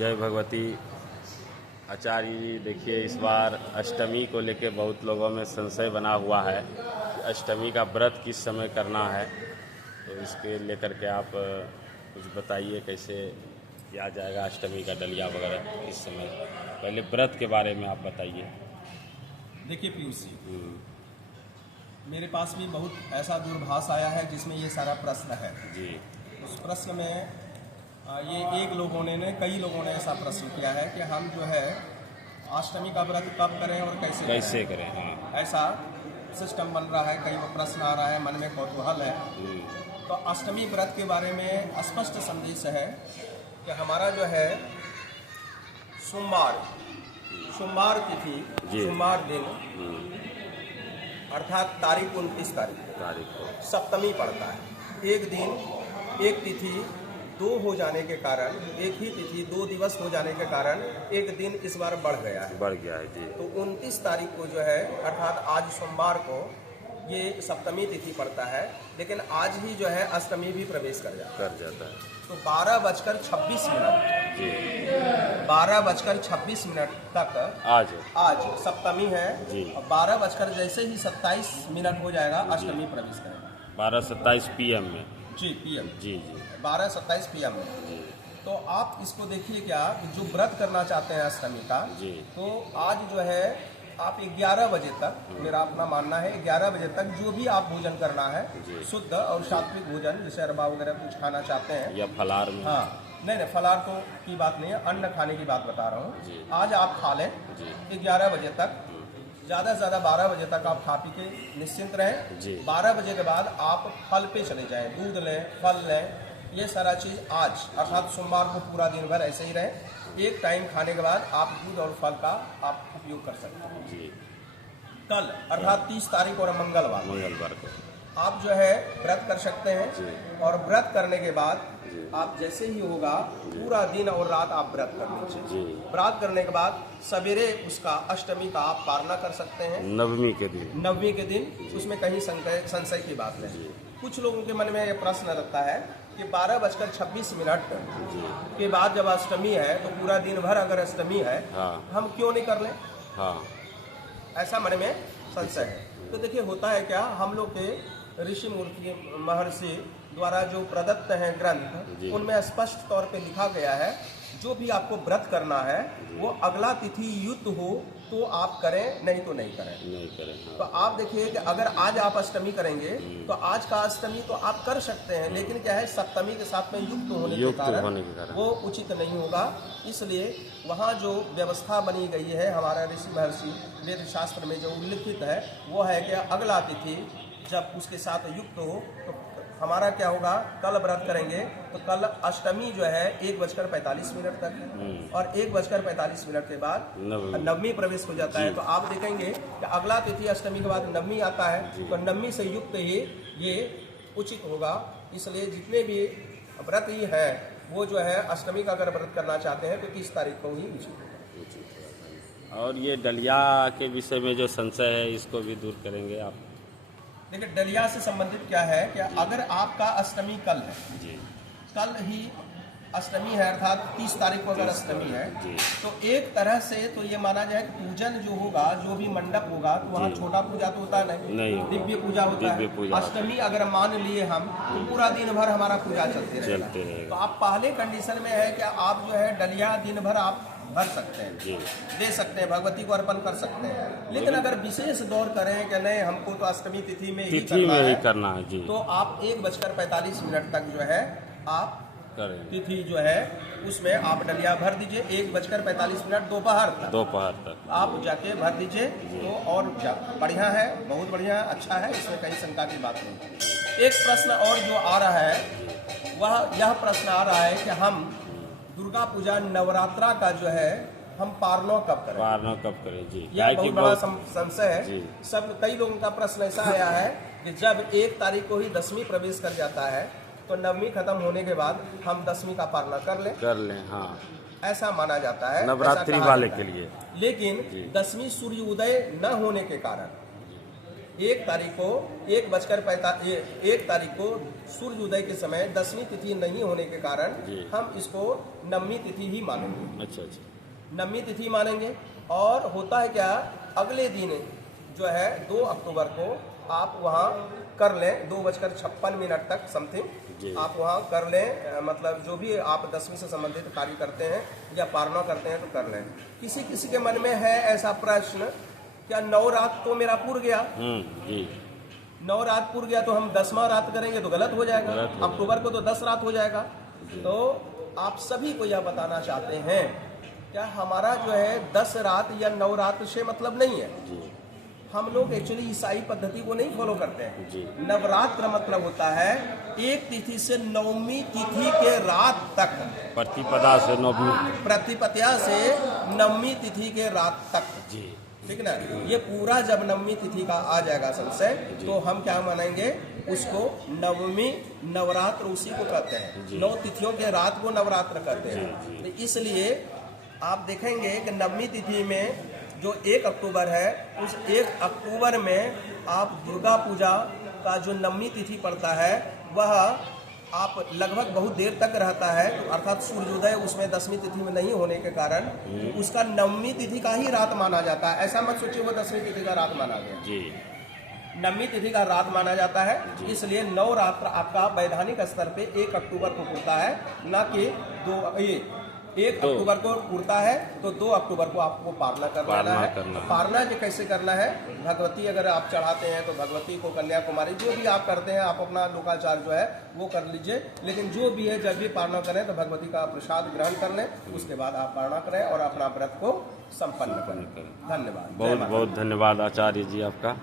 जय भगवती। आचार्य जी, देखिए इस बार अष्टमी को लेके बहुत लोगों में संशय बना हुआ है कि अष्टमी का व्रत किस समय करना है, तो इसके लेकर के आप कुछ बताइए कैसे किया जाएगा अष्टमी का डलिया वगैरह किस समय। पहले व्रत के बारे में आप बताइए। देखिए पीयूष जी, मेरे पास भी बहुत ऐसा दूरभाष आया है जिसमें ये सारा प्रश्न है जी। उस प्रश्न में ये कई लोगों ने ऐसा प्रश्न किया है कि हम जो है अष्टमी का व्रत कब करें और कैसे करें। हाँ। ऐसा सिस्टम बन रहा है, कई प्रश्न आ रहा है, मन में कौतूहल है। तो अष्टमी व्रत के बारे में स्पष्ट संदेश है कि हमारा जो है सोमवार तिथि, सोमवार दिन अर्थात तारीख 29 तारीख को सप्तमी पड़ता है। एक दिन एक तिथि दो हो जाने के कारण, एक ही तिथि 2 दिवस हो जाने के कारण एक दिन इस बार बढ़ गया है जी। तो 29 तारीख को जो है अर्थात आज सोमवार को ये सप्तमी तिथि पड़ता है, लेकिन आज ही जो है अष्टमी भी प्रवेश कर जाता है। तो 12:26 मिनट तक आज सप्तमी है और 12 जैसे ही 27 मिनट हो जाएगा अष्टमी प्रवेश करेगा। 12:27 PM में PM जी 12:27 PM में। तो आप इसको देखिए क्या, जो व्रत करना चाहते हैं अष्टमी का, तो आज जो है आप 11 बजे तक, मेरा अपना मानना है 11 बजे तक जो भी आप भोजन करना है शुद्ध और सात्विक भोजन, जैसे अरबा वगैरह कुछ खाना चाहते हैं या फलाहार में। हाँ नहीं, फलाहार तो की बात नहीं है, अन्न खाने की बात बता रहा हूँ। आज आप खा लें 11 बजे तक, ज़्यादा से ज़्यादा 12 बजे तक आप खा पी के निश्चिंत रहें। 12 बजे के बाद आप फल पे चले जाएं, दूध लें, फल लें, ये सारा चीज़ आज अर्थात सोमवार को पूरा दिन भर ऐसे ही रहे। एक टाइम खाने के बाद आप दूध और फल का आप उपयोग कर सकते हैं। कल अर्थात 30 तारीख और मंगलवार को आप जो है व्रत कर सकते हैं। और व्रत करने के बाद आप जैसे ही होगा पूरा दिन और रात आप व्रत कर लीजिए। व्रत करने के बाद सवेरे उसका अष्टमी का आप पारना कर सकते हैं। नवमी के दिन उसमें कहीं संशय की बात नहीं। कुछ लोगों के मन में ये प्रश्न रहता है कि 12:26 के बाद जब अष्टमी है तो पूरा दिन भर अगर अष्टमी है हम क्यों नहीं कर लें, ऐसा मन में संशय है। तो देखिए होता है क्या, हम लोग के ऋषि मूर्ति महर्षि द्वारा जो प्रदत्त हैं ग्रंथ, उनमें स्पष्ट तौर पे लिखा गया है जो भी आपको व्रत करना है वो अगला तिथि युक्त हो तो आप करें, नहीं तो नहीं करें। तो आप देखिए कि अगर आज आप अष्टमी करेंगे तो आज का अष्टमी तो आप कर सकते हैं, लेकिन क्या है सप्तमी के साथ में युक्त होने के कारण वो उचित नहीं होगा। इसलिए वहाँ जो व्यवस्था बनी गई है हमारा ऋषि महर्षि वेद शास्त्र में जो उल्लिखित है वो है कि अगला तिथि जब उसके साथ युक्त हो तो हमारा क्या होगा, कल व्रत करेंगे तो कल अष्टमी जो है 1:45 तक है और 1:45 के बाद नवमी प्रवेश हो जाता है। तो आप देखेंगे कि अगला तिथि अष्टमी के बाद नवमी आता है, तो नवमी से युक्त ही ये उचित होगा। इसलिए जितने भी व्रत ही है वो जो है अष्टमी का अगर व्रत करना चाहते हैं तो 30 तारीख को ही उचित होगा। और ये डलिया के विषय में जो संशय है इसको भी दूर करेंगे आप। देखिए डलिया से संबंधित क्या है कि अगर आपका अष्टमी कल है, कल ही अष्टमी है अर्थात 30 तारीख को अगर अष्टमी है तो एक तरह से तो ये माना जाए कि पूजन जो होगा, जो भी मंडप होगा तो वहाँ छोटा पूजा तो होता नहीं, दिव्य पूजा होता है। अष्टमी अगर मान लिए हम तो पूरा दिन भर हमारा पूजा चलते रहेगा। तो आप पहले कंडीशन में है कि आप जो है डलिया दिन भर आप भर सकते हैं, दे सकते हैं, भगवती को अर्पण कर सकते हैं। लेकिन अगर विशेष दौर करें कि नहीं हमको तो अष्टमी तिथि में ही करना है तो आप 1:45 तक जो है आप तिथि जो है उसमें आप डलिया भर दीजिए। 1:45 दोपहर तक आप जाके भर दीजिए तो और बढ़िया है, बहुत बढ़िया, अच्छा है, इसमें कहीं शंका की बात नहीं। एक प्रश्न और जो आ रहा है वह यह प्रश्न आ रहा है कि हम दुर्गा पूजा नवरात्रा का जो है हम पारणा कब करें जी, यह बहुत बड़ा संशय है। सब कई लोगों का प्रश्न ऐसा आया है कि जब 1 तारीख को ही 10वीं प्रवेश कर जाता है तो नवमी खत्म होने के बाद हम 10वीं का पारणा कर लें। ऐसा माना जाता है नवरात्रि वाले के लिए। लेकिन 10वीं सूर्य उदय न होने के कारण 1 तारीख को 1 तारीख को सूर्य उदय के समय 10वीं तिथि नहीं होने के कारण हम इसको नवमी तिथि ही मानेंगे। अच्छा अच्छा, नवमी तिथि मानेंगे। और होता है क्या, अगले दिन जो है 2 अक्टूबर को आप वहाँ कर लें, 2:56 तक समथिंग आप वहाँ कर लें। मतलब जो भी आप 10वीं से संबंधित कार्य करते हैं या पारणा करते हैं तो कर लें। किसी किसी के मन में है ऐसा प्रश्न, क्या 9 रात तो मेरा पूर गया, जी 9 रात पूर गया तो हम 10वां रात करेंगे तो गलत हो जाएगा, अक्टूबर को तो 10 रात हो जाएगा। तो आप सभी को यह बताना चाहते हैं, क्या हमारा जो है 10 रात या 9 रात से मतलब नहीं है। हम लोग एक्चुअली ईसाई पद्धति को नहीं फॉलो करते हैं। नवरात्र मतलब होता है 1 तिथि से 9वीं तिथि के रात तक, प्रतिपदा से 9वीं, प्रतिपदा से 9वीं तिथि के रात तक जी, ठीक ना। ये पूरा जब 9वीं तिथि का आ जाएगा संशय, तो हम क्या मानेंगे उसको नवमी नवरात्र उसी को कहते हैं। 9 तिथियों के रात को नवरात्र कहते हैं। तो इसलिए आप देखेंगे कि 9वीं तिथि में जो 1 अक्टूबर है, उस 1 अक्टूबर में आप दुर्गा पूजा का जो 9वीं तिथि पड़ता है वह आप लगभग बहुत देर तक रहता है। तो अर्थात सूर्योदय उसमें 10वीं तिथि में नहीं होने के कारण उसका 9वीं तिथि का ही रात माना जाता है। ऐसा मत सोचिए वो 10वीं तिथि का रात माना गया जी, 9वीं तिथि का रात माना जाता है। इसलिए नवरात्र आपका वैधानिक स्तर पे 1 अक्टूबर को उड़ता है, न कि 1 अक्टूबर को उड़ता है। तो 2 अक्टूबर को आपको पारणा करना है। पारणा जो कैसे करना है, भगवती अगर आप चढ़ाते हैं तो भगवती को कन्याकुमारी जो भी आप करते हैं, आप अपना लोकाचार जो है वो कर लीजिए। लेकिन जो भी है, जब भी पारणा करें तो भगवती का प्रसाद ग्रहण कर लें, उसके बाद आप पारणा करें और अपना व्रत को संपन्न करें। धन्यवाद। बहुत बहुत धन्यवाद आचार्य जी आपका।